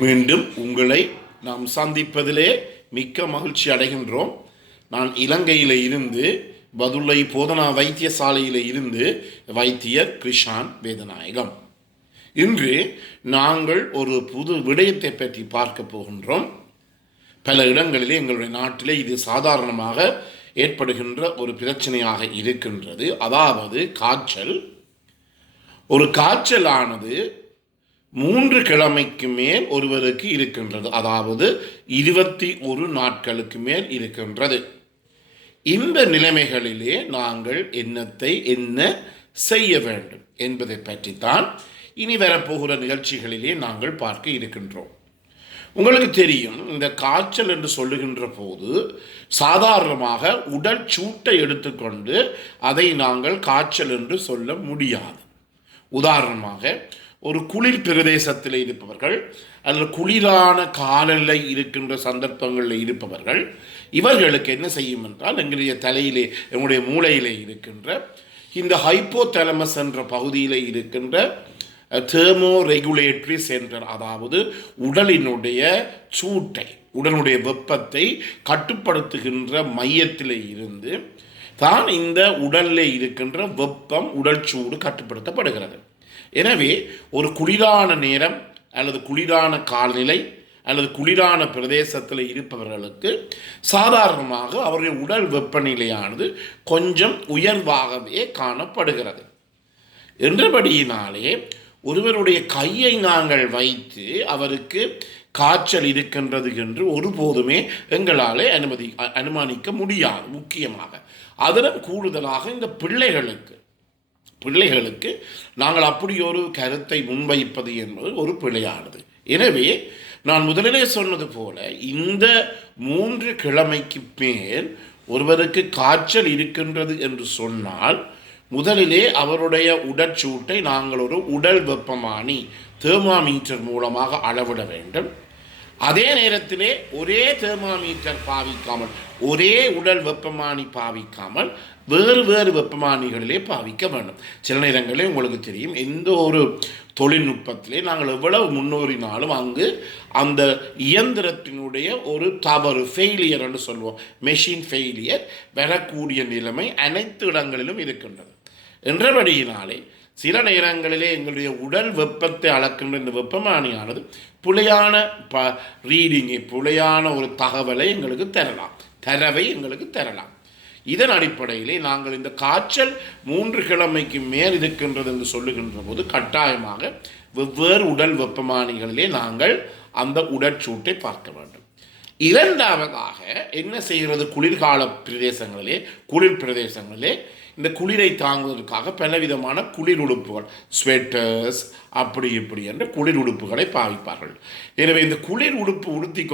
மீண்டும் உங்களை நாம் சந்திப்பதிலே மிக்க மகிழ்ச்சி அடைகின்றோம். நான் இலங்கையில் இருந்து பதுளை போதனா வைத்தியசாலையில் இருந்து வைத்தியர் கிருஷான் வேதநாயகம். இன்று நாங்கள் ஒரு புது விடயத்தை பற்றி பார்க்க போகின்றோம். பல இடங்களிலே எங்களுடைய நாட்டிலே இது சாதாரணமாக ஏற்படுகின்ற ஒரு பிரச்சனையாக இருக்கின்றது. அதாவது காய்ச்சல். ஒரு காய்ச்சலானது 3 கிழமைக்கு மேல் ஒருவருக்கு இருக்கின்றது, அதாவது 21 நாட்களுக்கு மேல் இருக்கின்றது. இந்த நிலைமைகளிலே நாங்கள் என்ன செய்ய வேண்டும் என்பதை பற்றித்தான் இனி வரப்போகிற நிகழ்ச்சிகளிலே நாங்கள் பார்க்க இருக்கின்றோம். உங்களுக்கு தெரியும், இந்த காய்ச்சல் என்று சொல்லுகின்ற போது சாதாரணமாக உடல் சூட்டை எடுத்துக்கொண்டு அதை நாங்கள் காய்ச்சல் என்று சொல்ல முடியாது. உதாரணமாக ஒரு குளிர் பிரதேசத்தில் இருப்பவர்கள் அல்லது குளிரான காலநிலை இருக்கின்ற சந்தர்ப்பங்களில் இருப்பவர்கள், இவர்களுக்கு என்ன செய்யும் என்றால், எங்களுடைய தலையிலே எங்களுடைய மூளையிலே இருக்கின்ற இந்த ஹைப்போதலமஸ் என்ற பகுதியில் இருக்கின்ற தெர்மோ ரெகுலேட்டரி சென்டர், அதாவது உடலினுடைய சூட்டை, உடலுடைய வெப்பத்தை கட்டுப்படுத்துகின்ற மையத்தில் இருந்து தான் இந்த உடலில் இருக்கின்ற வெப்பம், உடல் சூடு கட்டுப்படுத்தப்படுகிறது. எனவே ஒரு குளிரான நேரம் அல்லது குளிரான காலநிலை அல்லது குளிரான பிரதேசத்தில் இருப்பவர்களுக்கு சாதாரணமாக அவருடைய உடல் வெப்பநிலையானது கொஞ்சம் உயர்வாகவே காணப்படுகிறது. என்றபடியினாலே ஒருவருடைய கையை நாங்கள் வைத்து அவருக்கு காய்ச்சல் இருக்கின்றது என்று ஒருபோதுமே எங்களால் அனுமானிக்க முடியாது. முக்கியமாக அதிலும் கூடுதலாக இந்த பிள்ளைகளுக்கு நாங்கள் அப்படி ஒரு கருத்தை முன்வைப்பது என்பது ஒரு பிழையானது. எனவே நான் முதலிலே சொன்னது போல, இந்த 3 கிழமைக்கு மேல் ஒருவருக்கு காய்ச்சல் இருக்கின்றது என்று சொன்னால் முதலிலே அவருடைய உடற்சூட்டை நாங்கள் ஒரு உடல் வெப்பமானி தெர்மாமீட்டர் மூலமாக அளவிட வேண்டும். அதே நேரத்திலே ஒரே தெர்மாமீட்டர் பாவிக்காமல், ஒரே உடல் வெப்பமானி பாவிக்காமல் வேறு வேறு வெப்பமானிகளிலே பாவிக்க வேண்டும். சில நேரங்களில் உங்களுக்கு தெரியும், எந்த ஒரு தொழில்நுட்பத்திலே நாங்கள் எவ்வளவு முன்னோறினாலும் அங்கு அந்த இயந்திரத்தினுடைய ஒரு தவறு, ஃபெயிலியர் என்று சொல்வோம், மெஷின் ஃபெயிலியர் வரக்கூடிய நிலைமை அனைத்து இடங்களிலும் இருக்கின்றது. என்றபடியினாலே சில நேரங்களிலே எங்களுடைய உடல் வெப்பத்தை அளக்கின்ற இந்த வெப்பமானியானது பிழையான ரீடிங்கை, பிழையான ஒரு தகவலை எங்களுக்கு தரலாம். இதன் அடிப்படையிலே நாங்கள் இந்த காய்ச்சல் 3 கிழமைக்கு மேல் இருக்கின்றது என்று சொல்லுகின்ற போது கட்டாயமாக வெவ்வேறு உடல் வெப்பமானிகளிலே நாங்கள் அந்த உடற்சூட்டை பார்க்க வேண்டும். இரண்டாவதாக என்ன செய்கிறது, குளிர்கால பிரதேசங்களிலே, குளிர் பிரதேசங்களிலே இந்த குளிரை தாங்குவதற்காக பலவிதமான குளிர் உடுப்புகள், ஸ்வெட்டர்ஸ், அப்படி இப்படி என்ற குளிர் உடுப்புகளை பாவிப்பார்கள். எனவே இந்த குளிர் உடுப்பு உடுத்தி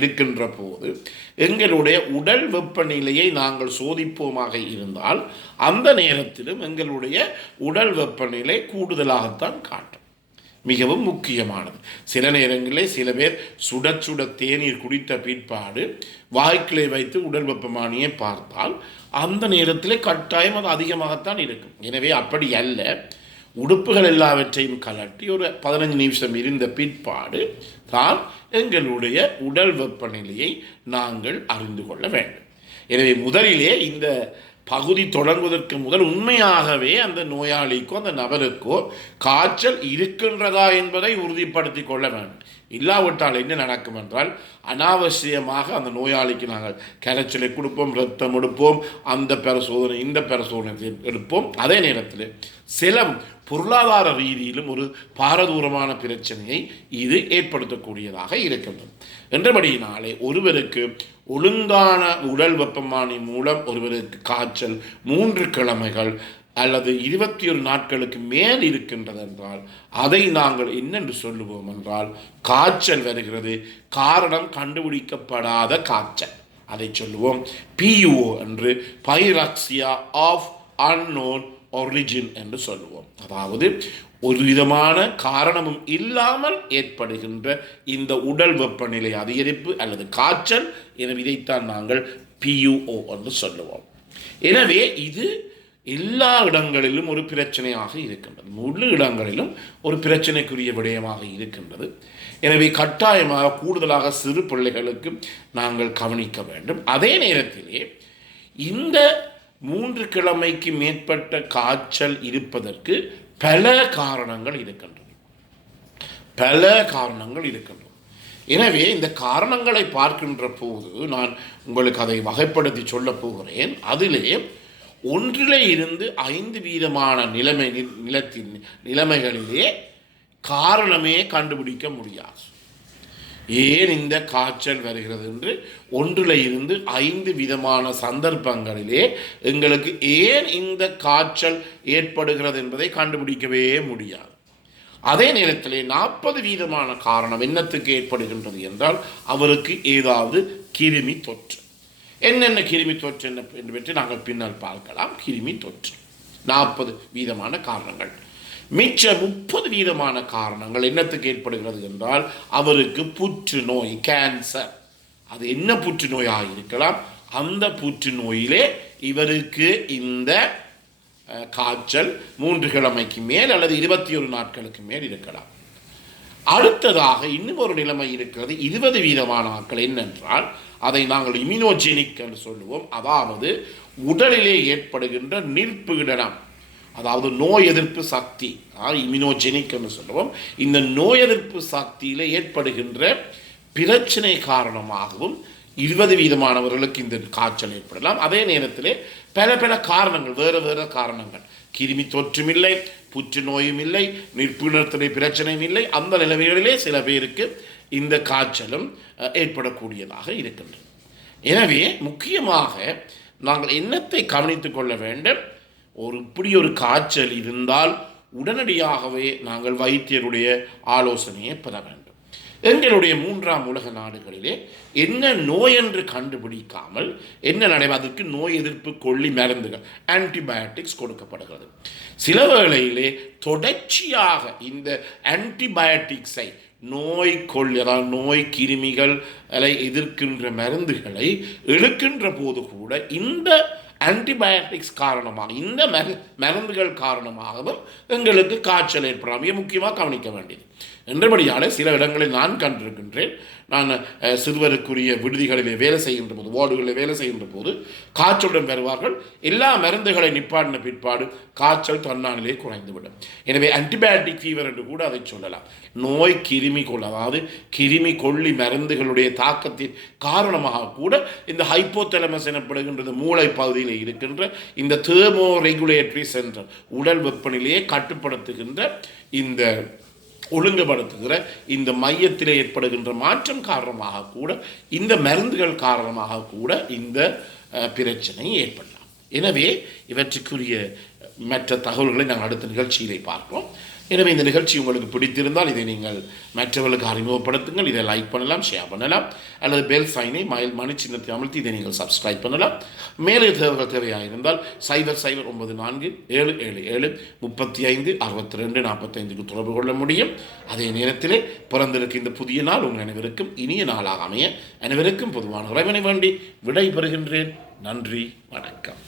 இருக்கின்ற போது எங்களுடைய உடல் வெப்பநிலையை நாங்கள் சோதிப்போமாக இருந்தால் அந்த நேரத்திலும் எங்களுடைய உடல் வெப்பநிலை கூடுதலாகத்தான் காட்டும். மிகவும் முக்கியமானது. சில நேரங்களில் சில பேர் சுட தேநீர் குடித்த பிற்பாடு வாய்க்கிளை வைத்து உடல் வெப்பமானியை பார்த்தால் அந்த நேரத்தில் கட்டாயம் அது அதிகமாகத்தான் இருக்கும். எனவே அப்படி அல்ல, உடுப்புகள் எல்லாவற்றையும் கலட்டி ஒரு 15 நிமிஷம் இருந்த பிற்பாடு தான் எங்களுடைய உடல் வெப்பநிலையை நாங்கள் அறிந்து கொள்ள வேண்டும். எனவே முதலிலே இந்த பகுதி தொடங்குவதற்கு முதல் உண்மையாகவே அந்த நோயாளிக்கோ அந்த நபருக்கோ காய்ச்சல் இருக்கின்றதா என்பதை உறுதிப்படுத்தி கொள்ள வேண்டும். இல்லாவிட்டால் என்ன நடக்கும் என்றால், அனாவசியமாக அந்த நோயாளிக்கு நாங்கள் கரைச்சலை கொடுப்போம், இரத்தம் எடுப்போம், அந்த பரிசோதனை இந்த பரிசோதனை எடுப்போம். அதே நேரத்தில் சில பொருளாதார ரீதியிலும் ஒரு பாரதூரமான பிரச்சனையை இது ஏற்படுத்தக்கூடியதாக இருக்கின்றது. என்றபடியினாலே ஒருவருக்கு ஒழுங்கான உடல் வெப்பமானி மூலம் ஒருவருக்கு காய்ச்சல் 3 கிழமைகள் அல்லது 21 நாட்களுக்கு மேல் இருக்கின்றது என்றால் அதை நாங்கள் என்னென்று சொல்லுவோம் என்றால், காய்ச்சல் வருகிறது, காரணம் கண்டுபிடிக்கப்படாத காய்ச்சல், அதை சொல்லுவோம் PUO என்று, பைராக்சியா ஆஃப் அன்னோன் ஒரிஜின் என்று சொல்லுவோம். அதாவது ஒரு விதமான காரணமும் இல்லாமல் ஏற்படுகின்ற இந்த உடல் வெப்பநிலை அதிகரிப்பு அல்லது காய்ச்சல். எனவே இதைத்தான் நாங்கள் PUO என்று சொல்லுவோம். எனவே இது எல்லா இடங்களிலும் ஒரு பிரச்சனையாக இருக்கின்றது. முழு இடங்களிலும் ஒரு பிரச்சனைக்குரிய விடயமாக இருக்கின்றது. எனவே கட்டாயமாக கூடுதலாக சிறு பிள்ளைகளுக்கு நாங்கள் கவனிக்க வேண்டும். அதே நேரத்திலே இந்த 3 கிழமைக்கு மேற்பட்ட காய்ச்சல் இருப்பதற்கு பல காரணங்கள் இருக்கின்றன. எனவே இந்த காரணங்களை பார்க்கின்ற போது நான் உங்களுக்கு அதை வகைப்படுத்தி சொல்ல போகிறேன். அதிலே 1-5% நிலைமைகளிலே காரணமே கண்டுபிடிக்க முடியாது. ஏன் இந்த காய்ச்சல் வருகிறது என்று 1-5 சந்தர்ப்பங்களிலே எங்களுக்கு ஏன் இந்த காய்ச்சல் ஏற்படுகிறது என்பதை கண்டுபிடிக்கவே முடியாது. அதே நேரத்திலே 40% காரணம் என்னத்துக்கு ஏற்படுகின்றது என்றால் அவருக்கு ஏதாவது கிருமி தொற்று. என்னென்ன கிருமி தொற்று என்று பற்றி நாங்கள் பின்னால் பார்க்கலாம். கிருமி தொற்று 40% காரணங்கள். மிச்ச 30% காரணங்கள் என்னத்துக்கு ஏற்படுகிறது என்றால் அவருக்கு புற்றுநோய், கேன்சர். அது என்ன புற்றுநோயாக இருக்கலாம். அந்த புற்றுநோயிலே இவருக்கு இந்த காய்ச்சல் 3 கிழமைக்கு மேல் அல்லது 21 நாட்களுக்கு மேல் இருக்கலாம். அடுத்ததாக இன்னும் ஒரு நிலைமை இருக்கிறது. 20% ஆட்கள் என்னென்றால் அதை நாங்கள் இம்யூனோஜெனிக் என்று சொல்லுவோம். அதாவது உடலிலே ஏற்படுகின்ற நிற்பீடனம், அதாவது நோய் எதிர்ப்பு சக்தி, இம்யூனோஜெனிக் என்று சொல்லுவோம். இந்த நோய் எதிர்ப்பு சக்தியில் ஏற்படுகின்ற பிரச்சனை காரணமாகவும் 20% இந்த காய்ச்சல் ஏற்படலாம். அதே நேரத்தில் பல காரணங்கள், வேறு காரணங்கள், கிருமி தொற்றும் இல்லை, புற்றுநோயும் இல்லை, நிற்பீடனத்திலே பிரச்சனையும் இல்லை. அந்த நிலைமைகளிலே சில பேருக்கு இந்த காய்ச்சலும் ஏற்படக்கூடியதாக இருக்கின்றது. எனவே முக்கியமாக நாங்கள் என்னத்தை கவனித்துக் கொள்ள வேண்டும். இப்படி ஒரு காய்ச்சல் இருந்தால் உடனடியாகவே நாங்கள் வைத்தியருடைய ஆலோசனையை பெற வேண்டும். எங்களுடைய 3ஆம் உலக நாடுகளிலே என்ன நோய் என்று கண்டுபிடிக்காமல் என்ன அதற்கு நோய் எதிர்ப்பு கொல்லி மருந்துகள், ஆன்டிபயோட்டிக்ஸ் கொடுக்கப்படுகிறது. சில வேளையிலே தொடர்ச்சியாக இந்த ஆன்டிபயோட்டிக்ஸை, நோய் கொல்லி, அதாவது நோய் கிருமிகளை எதிர்க்கின்ற மருந்துகளை எடுக்கின்ற போது கூட இந்த ஆன்டிபயோட்டிக்ஸ் காரணமாக, இந்த மருந்துகள் காரணமாகவும் எங்களுக்கு காய்ச்சல் ஏற்படலாம். மிக முக்கியமாக கவனிக்க வேண்டியது. என்றபடியால் சில இடங்களில் நான் கண்டிருக்கின்றேன். நான் சிறுவருக்குரிய விடுதிகளிலே வேலை செய்கின்ற போது, வார்டுகளில் வேலை செய்கின்ற போது காய்ச்சலுடன் வருவார்கள். எல்லா மருந்துகளை நிப்பாட்டின பிற்பாடு காய்ச்சல் தன்னாலே குறைந்துவிடும். எனவே ஆன்டிபயோட்டிக் ஃபீவர் என்று கூட அதை சொல்லலாம். நோய் கிருமி அதாவது கிருமி கொல்லி மருந்துகளுடைய தாக்கத்தின் காரணமாக கூட இந்த ஹைப்போதலமஸ் எனப்படுகின்றது மூளை பகுதியில் இருக்கின்ற இந்த தெர்மோ ரெகுலேட்டரி சென்டர், உடல் வெப்பநிலையை கட்டுப்படுத்துகின்ற, இந்த ஒழுங்குபடுத்துகிற இந்த மையத்திலே ஏற்படுகின்ற மாற்றம் காரணமாக கூட, இந்த மருந்துகள் காரணமாக கூட இந்த பிரச்சனை ஏற்படலாம். எனவே இவற்றுக்குரிய மற்ற தகவல்களை நாங்கள் அடுத்த நிகழ்ச்சியிலே பார்ப்போம். எனவே இந்த நிகழ்ச்சி உங்களுக்கு பிடித்திருந்தால் இதை நீங்கள் மற்றவர்களுக்கு அறிமுகப்படுத்துங்கள். இதை லைக் பண்ணலாம், ஷேர் பண்ணலாம், அல்லது பெல் சைனை மணி சின்னத்தை அமர்த்தி இதை நீங்கள் சப்ஸ்கிரைப் பண்ணலாம். மேலே தகவல்கள் தேவையாக இருந்தால் 009477356245 தொடர்பு கொள்ள முடியும். அதே நேரத்திலே பிறந்திருக்க இந்த புதிய நாள் உங்கள் அனைவருக்கும் இனிய நாளாக அமைய அனைவருக்கும் பொதுவான இறைவனை வேண்டி விடை பெறுகின்றேன். நன்றி, வணக்கம்.